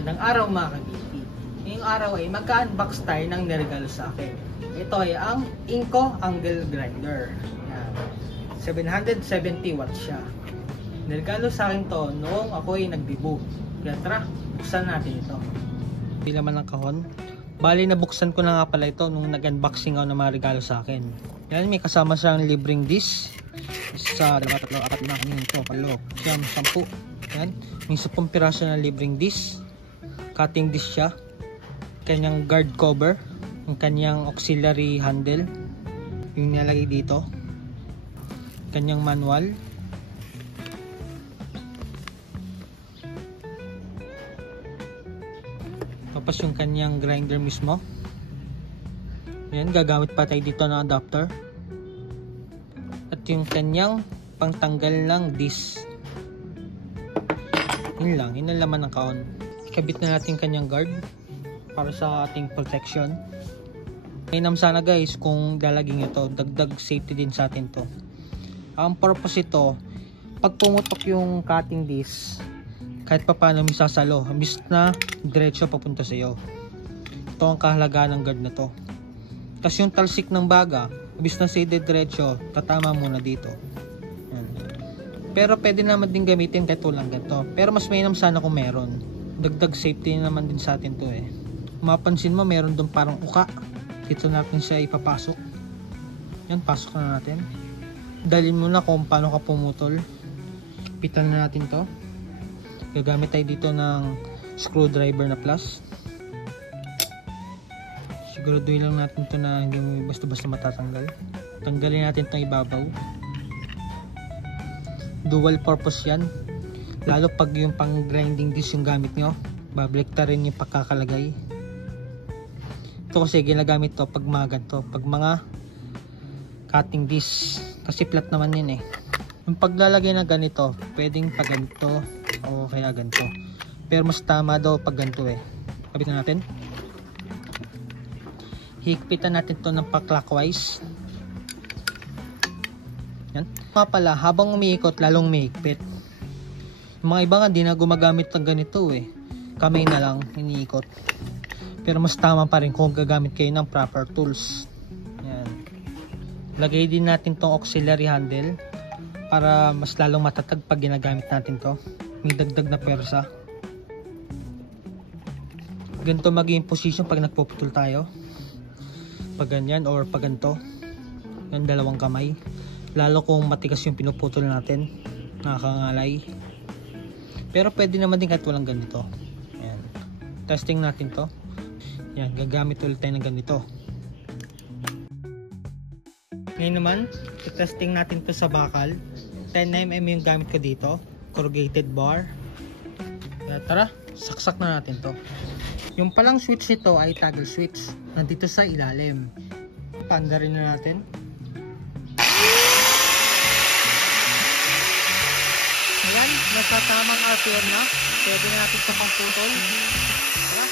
Magandang araw mga kabiti. Ngayong araw ay magka-unbox tayo ng niregalo sa akin. Ito ay ang Inco Angle Grinder. Yan. 770 watts siya. Niregalo sa akin to noong ako ay nag-debut. Kaya tara, buksan natin ito. Hindi naman ng kahon. Bali nabuksan ko na nga pala ito nung nag-unboxing ako ng mga regalo sa akin. Yan, may kasama siyang libreng disc. Isa, dalawa, tatlo, apat, lima, kanina ito, palo, siyam, 10. Yan, may 10 piraso na libreng disc. Cutting disc siya. Kanyang guard cover. Ang kanyang auxiliary handle. Yung nilalagay dito. Kanyang manual. Tapos yung kanyang grinder mismo. Yan, gagamit pa tayo dito ng adapter. At yung kanyang pangtanggal ng disc. Yun lang, yun ang laman ng kahon. Ikabit na natin kanyang guard para sa ating protection. Mainam sana guys kung lalaging ito, dagdag safety din sa atin to. Ang purpose ito, pag pumutok yung cutting disc, kahit pa paano may sasalo, imbis na diretso papunta sa iyo. Ito ang kahalagaan ng guard na to. Kasi yung talsik ng baga, imbis na sa diretso, tatama muna dito. Yan. Pero pwede naman din gamitin kahit walang ganito. Pero mas mainam sana kung meron. Dagdag safety naman din sa atin to eh. Mapansin mo meron doon parang uka. Dito natin siya ipapasok. Yan, pasok na natin. Dalhin mo na kung paano ka pumutol. Pitan na natin to. Gagamit tayo dito ng screwdriver na plus. Siguraduhin lang natin to na hindi mo basta-basta matatanggal. Tanggalin natin itong ibabaw. Dual purpose yan. Lalo pag yung pang grinding disc yung gamit nyo, bablikta rin yung pagkakalagay. Ito kasi ginagamit to pag mga ganito, pag mga cutting disc, kasi flat naman yun eh. Yung paglalagay na ganito, pwedeng pag ganito o kaya ganito, pero mas tama daw pag ganito eh. Kabitan natin, higpitan natin to ng pa-clockwise. Yan. Mga pala, habang umiikot lalong umihigpit. Yung mga iba nga di na gumagamit ng ganito eh, kamay na lang iniikot. Pero mas tama pa rin kung gagamit kayo ng proper tools. Yan. Lagay din natin tong auxiliary handle para mas lalong matatag pag ginagamit natin to. May dagdag na pwersa. Ganito maging position pag nagpuputol tayo. Pag ganyan or pag ganito. Yung dalawang kamay. Lalo kung matigas yung pinuputol natin. Nakakangalay. Pero pwede naman din kahit walang ganito. Ayan. Testing natin to. Yan, gagamit ulit tayo ng ganito. Ngayon naman, testing natin to sa bakal. 10mm yung gamit ko dito. Corrugated bar. Kaya tara, saksak na natin to. Yung palang switch nito ay toggle switch. Nandito sa ilalim. Panda rin na natin. Ayan, nasa tamang RPM na. Pwede na natin sa pangputol. Tara.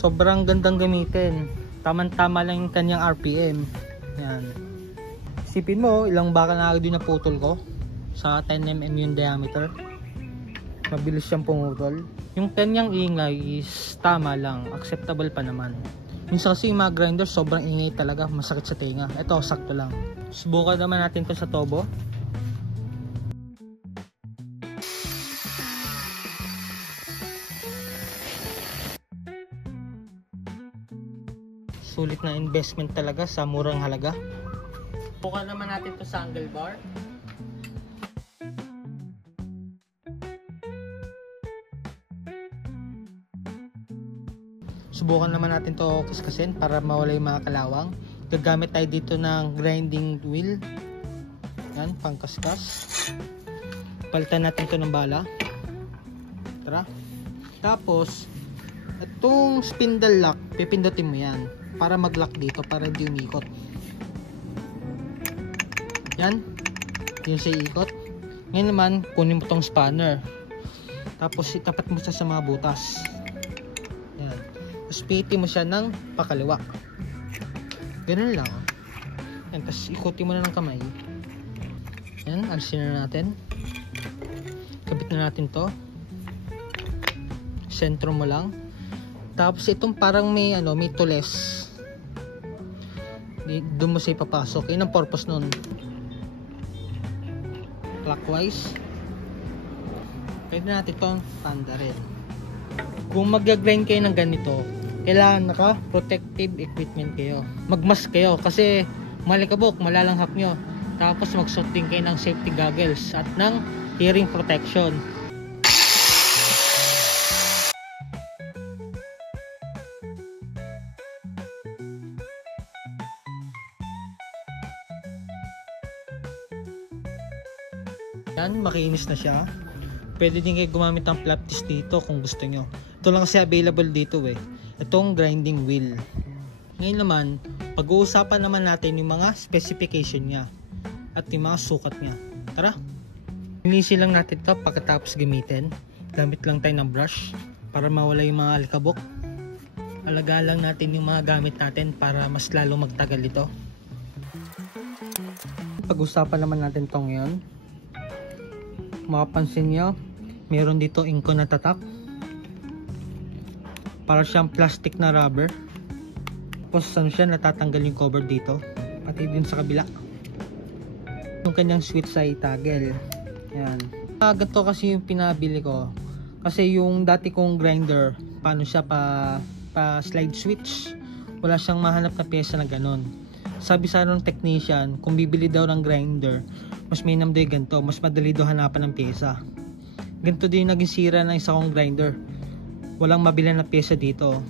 Sobrang gandang gamitin. Tama-tama lang yung kanyang RPM. Yan. Isipin mo, ilang baka na agad yung naputol ko. Sa 10mm yung diameter. Mabilis siyang pumutol. Yung kanyang ingay is tama lang. Acceptable pa naman. Minsan kasi yung mga grinders sobrang ingay talaga. Masakit sa tenga. Ito, sakto lang. Subukan naman natin to sa Tobo. Sulit na investment talaga sa murang halaga. Subukan naman natin to sa angle bar. Subukan naman natin to kiskasin para mawala yung mga kalawang. Gagamit tayo dito ng grinding wheel. Yan, pangkaskas. Palitan natin to ng bala. Tara. Tapos, itong spindle lock, pipindutin mo yan. Para mag-lock dito, para hindi umikot. Yan. Yung siya ikot. Ngayon naman, kunin mo tong spanner. Tapos itapat mo siya sa mga butas. Yan. Tapos piti mo siya ng pakaliwa. Ganun lang. Yan, tapos ikutin mo na ng kamay. Yan, alisin na natin. Kabit na natin to. Sentro mo lang. Tapos itong parang may tules. Doon mo siya ipapasok. Yun ang purpose nun. Clockwise. Pwede natin itong tanda rin. Kung mag-grind kayo ng ganito, kailangan naka-protective equipment kayo. Mag-mask kayo kasi malikabok, malalanghap nyo. Tapos mag-suot din kayo ng safety goggles at ng hearing protection. Yan, makinis na siya. Pwede din kayo gumamit ng flap disc dito kung gusto nyo. Ito lang kasi available dito itong grinding wheel. Ngayon naman, pag-uusapan naman natin yung mga specification niya at yung mga sukat niya. Tara! Linisin lang natin ito pagkatapos gamitin. Gamit lang tayo ng brush para mawala yung mga alikabok. Alagaan lang natin yung mga gamit natin para mas lalo magtagal ito. Pag-usapan naman natin ito ngayon. Makapansin nyo, meron dito inko na tatak. Para siyang plastic na rubber. Tapos siya natatanggal yung cover dito. Pati din sa kabila. Yung kanyang switch ay toggle. Yan. Ganito kasi yung pinabili ko. Kasi yung dati kong grinder, paano siya pa slide switch. Wala siyang mahanap na pyesa na ganun. Sabi sa nung technician, kung bibili daw ng grinder, mas mainam daw yung ganito. Mas madali daw hanapan ng pyesa. Ganito din yung naging sira ng isa kong grinder. Walang mabili na pyesa dito.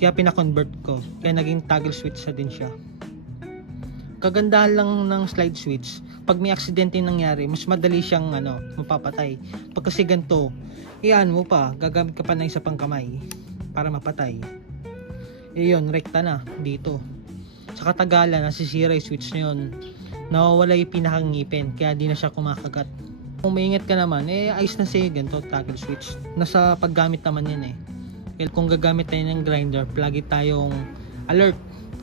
Kaya pina-convert ko. Kaya naging toggle switch na din siya. Kagandahan lang ng slide switch, pag may aksidente nangyari, mas madali siyang mapapatay. Pag kasi ganito, iyan mo pa, gagamit ka pa ng isa pang kamay para mapatay. Yun, rekta na dito. Sa katagalan, nasisira yung switch na yun. Nawawala yung pinakang ngipin, kaya di na siya kumakagat. Kung maingat ka naman, ayos na siya ganito, toggle switch. Nasa paggamit naman yan Kaya kung gagamit tayo ng grinder, lagi tayong alert.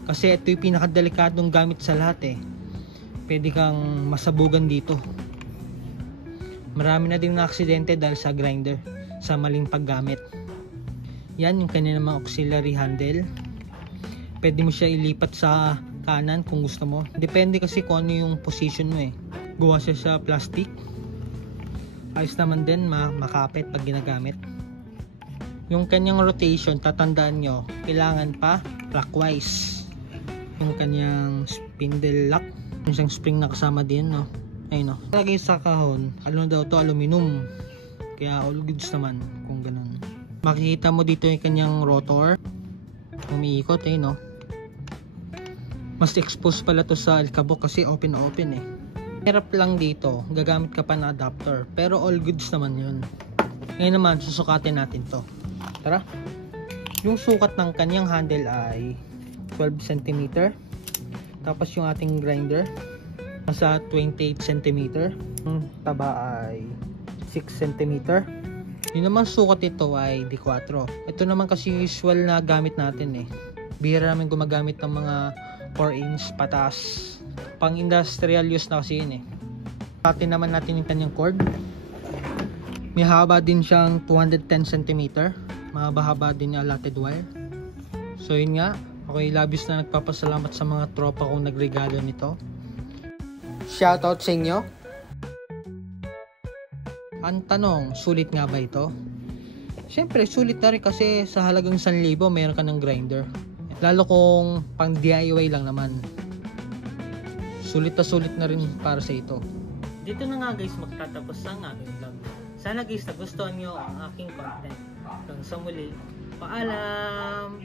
Kasi ito yung pinakadelikadong gamit sa lahat Pwede kang masabugan dito. Marami na din na aksidente dahil sa grinder, sa maling paggamit. Yan yung kanya mga auxiliary handle. Pwede mo siya ilipat sa kanan kung gusto mo. Depende kasi kung ano yung position mo Gawa siya sa plastic. Ayos naman din makapit pag ginagamit. Yung kanyang rotation, tatandaan nyo, kailangan pa clockwise. Yung kanyang spindle lock, yung siyang spring na kasama din ayun lagay sa kahon, daw to, aluminum, kaya all goods naman kung ganun. Makikita mo dito yung kanyang rotor umiikot mas exposed pala to sa alikabok kasi open hirap lang dito, gagamit ka pa ng adapter, pero all goods naman yun. Ngayon naman susukatin natin to. Tara. Yung sukat ng kanyang handle ay 12 cm. Tapos yung ating grinder nasa 28 cm. Yung taba ay 6 cm. Yung naman sukat ito ay D4. Ito naman kasi usual na gamit natin Bihira namin gumagamit ng mga 4 inch pataas. Pang industrial use na kasi yun Atin naman natin yung kanyang cord. May haba din siyang 210 cm. Mahaba-haba din yung allotted wire. So yun nga, ako'y labis na nagpapasalamat sa mga tropa kong nagregalo nito. Shoutout sa inyo. Ang tanong, sulit nga ba ito? Siyempre, sulit na rin kasi sa halagang 1,000 mayroon ka ng grinder. Lalo kung pang DIY lang naman. Sulit na rin para sa ito. Dito na nga guys magtatapos ang aking vlog. Sana guys nagustuhan nyo ang aking content. Hanggang sa muli, paalam!